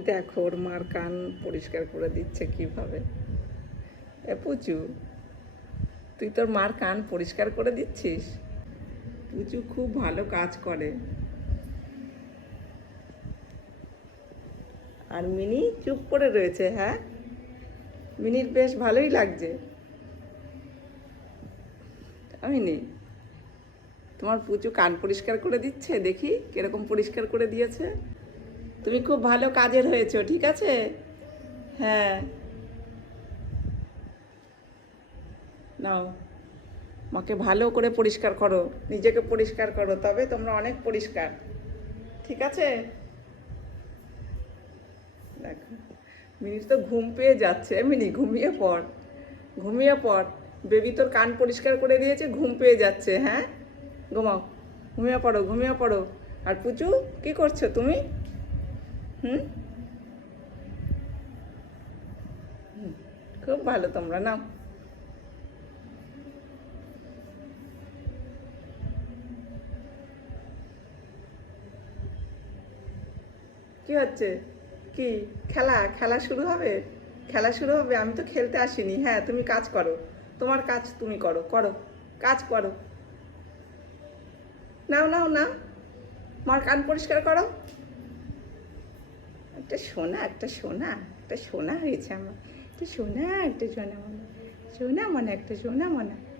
দেখো, ওর মার কান পরিষ্কার করে দিচ্ছে কীভাবে? এ পুচু, তুই তোর মার কান পরিষ্কার করে দিচ্ছিস? পুচু খুব ভালো কাজ করে। আর মিনি চুপ করে রয়েছে হ্যাঁ? মিনির বেশ ভালোই লাগছে। মিনি, তোমার পুচু কান পরিষ্কার করে দিচ্ছে? দেখি কীরকম পরিষ্কার করে দিয়েছে। তুমি খুব ভালো কাজের হয়েছো, ঠিক আছে? হ্যাঁ। নাও, মাকে ভালো করে পরিষ্কার করো, নিজেকে পরিষ্কার করো, তবে তোমরা অনেক পরিষ্কার, ঠিক আছে? দেখো মিনির তো ঘুম পেয়ে যাচ্ছে, মিনি, ঘুমিয়ে পড় ঘুমিয়ে পড়। বেবি তোর কান পরিষ্কার করে দিয়েছে, ঘুম পেয়ে যাচ্ছে হ্যাঁ? ঘুমাও, ঘুমিয়ে পড়ো ঘুমিয়ে পড়ো। আর পুচু, কি করছ তুমি? হুম? খুব ভালো তোমরা, নাও। কি হচ্ছে? কি? খেলা? খেলা শুরু হবে? খেলা শুরু হবে? আমি তো খেলতে আসিনি। হ্যাঁ তুমি কাজ করো। তোমার কাজ তুমি করো করো। কাজ করো। নাও নাও নাও। মার কান পরিষ্কার করো। একটা সোনা একটা সোনা একটা সোনা হয়েছে আমার। একটা সোনা একটা সোনা মনে সোনা মনে একটা সোনা মনে